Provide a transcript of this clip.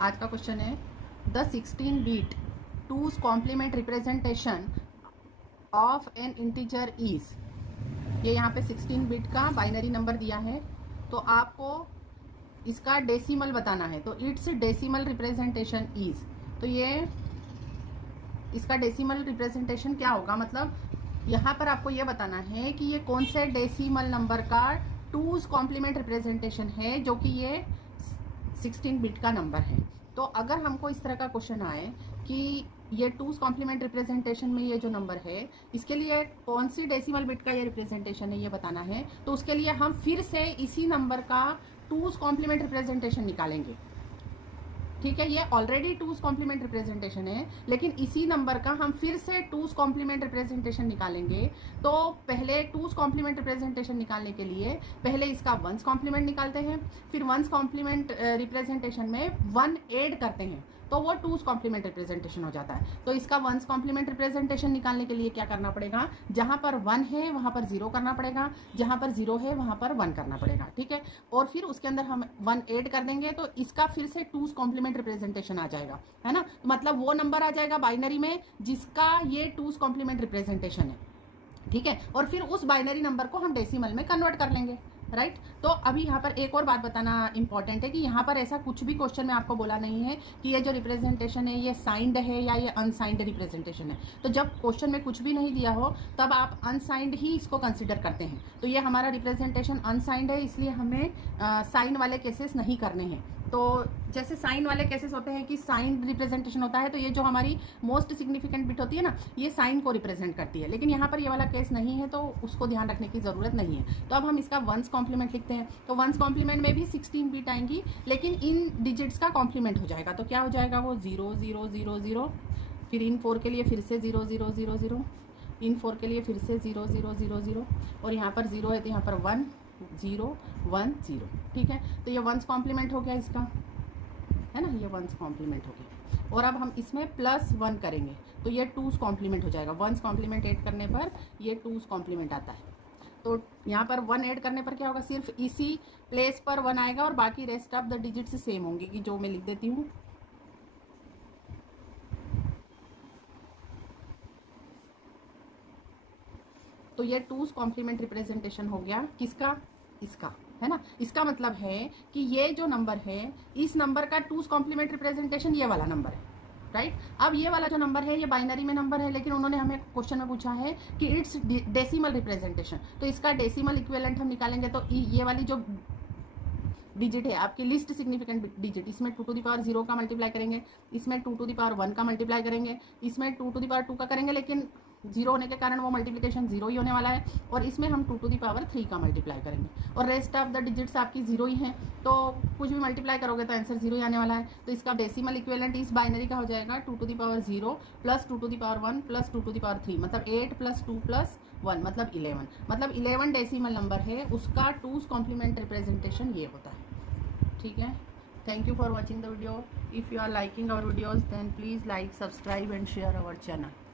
आज का क्वेश्चन है the 16 bit two's complement representation of an integer is. ये यहाँ पे 16 बिट का बाइनरी नंबर दिया है, तो आपको इसका डेसिमल बताना है। तो इट्स डेसिमल रिप्रेजेंटेशन इज, तो ये इसका डेसिमल रिप्रेजेंटेशन क्या होगा, मतलब यहाँ पर आपको ये बताना है कि ये कौन से डेसिमल नंबर का टूज कॉम्प्लीमेंट रिप्रेजेंटेशन है, जो कि ये 16 बिट का नंबर है। तो अगर हमको इस तरह का क्वेश्चन आए कि ये टूज कॉम्प्लीमेंट रिप्रेजेंटेशन में ये जो नंबर है, इसके लिए कौन सी डेसिमल बिट का ये रिप्रेजेंटेशन है, ये बताना है। तो उसके लिए हम फिर से इसी नंबर का टूज कॉम्प्लीमेंट रिप्रेजेंटेशन निकालेंगे। ठीक है, ये ऑलरेडी टूज कॉम्प्लीमेंट रिप्रेजेंटेशन है, लेकिन इसी नंबर का हम फिर से टूज कॉम्प्लीमेंट रिप्रेजेंटेशन निकालेंगे। तो पहले टूज कॉम्प्लीमेंट रिप्रेजेंटेशन निकालने के लिए पहले इसका वंस कॉम्प्लीमेंट निकालते हैं, फिर वंस कॉम्प्लीमेंट रिप्रेजेंटेशन में 1 ऐड करते हैं, तो वो टूज कॉम्प्लीमेंट रिप्रेजेंटेशन हो जाता है। तो इसका वंस कॉम्प्लीमेंट रिप्रेजेंटेशन निकालने के लिए क्या करना पड़ेगा, जहां पर 1 है वहां पर 0 करना पड़ेगा, जहां पर 0 है वहां पर 1 करना पड़ेगा। ठीक है, और फिर उसके अंदर हम 1 ऐड कर देंगे, तो इसका फिर से टूज कॉम्प्लीमेंट रिप्रेजेंटेशन आ जाएगा, है ना। मतलब वो नंबर आ जाएगा बाइनरी में जिसका ये टूज कॉम्प्लीमेंट रिप्रेजेंटेशन है। ठीक है, और फिर उस बाइनरी नंबर को हम डेसिमल में कन्वर्ट कर लेंगे, राइट। तो अभी यहाँ पर एक और बात बताना इंपॉर्टेंट है कि यहाँ पर ऐसा कुछ भी क्वेश्चन में आपको बोला नहीं है कि ये जो रिप्रेजेंटेशन है ये साइंड है या ये अनसाइंड रिप्रेजेंटेशन है। तो जब क्वेश्चन में कुछ भी नहीं दिया हो तब आप अनसाइंड ही इसको कंसिडर करते हैं। तो ये हमारा रिप्रेजेंटेशन अनसाइंड है, इसलिए हमें साइन वाले केसेस नहीं करने हैं। तो जैसे साइन वाले केसेस होते हैं कि साइन रिप्रेजेंटेशन होता है, तो ये जो हमारी मोस्ट सिग्निफिकेंट बिट होती है ना, ये साइन को रिप्रेजेंट करती है, लेकिन यहाँ पर ये वाला केस नहीं है, तो उसको ध्यान रखने की जरूरत नहीं है। तो अब हम इसका वंस कॉम्प्लीमेंट लिखते हैं। तो वंस कॉम्प्लीमेंट में भी 16 बिट आएंगी, लेकिन इन डिजिट्स का कॉम्प्लीमेंट हो जाएगा। तो क्या हो जाएगा, वो 0 0 0 0, फिर इन 4 के लिए फिर से 0 0 0 0, इन 4 के लिए फिर से 0 0 0 0, और यहाँ पर 0 है तो यहाँ पर 1 0 1 0। ठीक है, तो ये वंस कॉम्प्लीमेंट हो गया इसका, है ना, ये वंस कॉम्प्लीमेंट हो गया। और अब हम इसमें +1 करेंगे तो ये टूज कॉम्प्लीमेंट हो जाएगा। वंस कॉम्प्लीमेंट ऐड करने पर ये टूज कॉम्प्लीमेंट आता है। तो यहाँ पर 1 ऐड करने पर क्या होगा, सिर्फ इसी प्लेस पर 1 आएगा और बाकी rest of the digits same होंगे, कि जो मैं लिख देती हूँ। तो ये टूज कॉम्प्लीमेंट रिप्रेजेंटेशन हो गया किसका, इसका, है ना। इसका मतलब है कि ये जो नंबर है, इस नंबर का टूज कॉम्प्लीमेंट रिप्रेजेंटेशन ये वाला नंबर है, राइट। अब ये वाला जो नंबर है ये बाइनरी में नंबर है, लेकिन उन्होंने हमें क्वेश्चन में पूछा है कि इट्स डेसिमल रिप्रेजेंटेशन। तो इसका डेसिमल इक्विवेलेंट हम निकालेंगे। तो ये वाली जो डिजिट है आपकी लिस्ट सिग्निफिकेंट डिजिट, इसमें 2 to the power 0 का मल्टीप्लाई करेंगे, इसमें 2 to the power 1 का मल्टीप्लाई करेंगे, इसमें 2 to the power 2 का करेंगे, लेकिन 0 होने के कारण वो मल्टीप्लिकेशन 0 ही होने वाला है, और इसमें हम 2 to the power 3 का मल्टीप्लाई करेंगे, और रेस्ट ऑफ द डिजिट्स आपकी 0 ही हैं। तो कुछ भी मल्टीप्लाई करोगे तो आंसर 0 ही आने वाला है। तो इसका डेसिमल इक्विवेलेंट इस बाइनरी का हो जाएगा 2 to the power 0 plus 2 to the power 1 plus 2 to the power 3, मतलब 8 प्लस 2 प्लस 1 मतलब 11। मतलब 11 डेसिमल नंबर है, उसका टूज कॉम्प्लीमेंट रिप्रेजेंटेशन ये होता है। ठीक है, thank you for watching the video. If you are liking our videos then please like, subscribe and share our channel.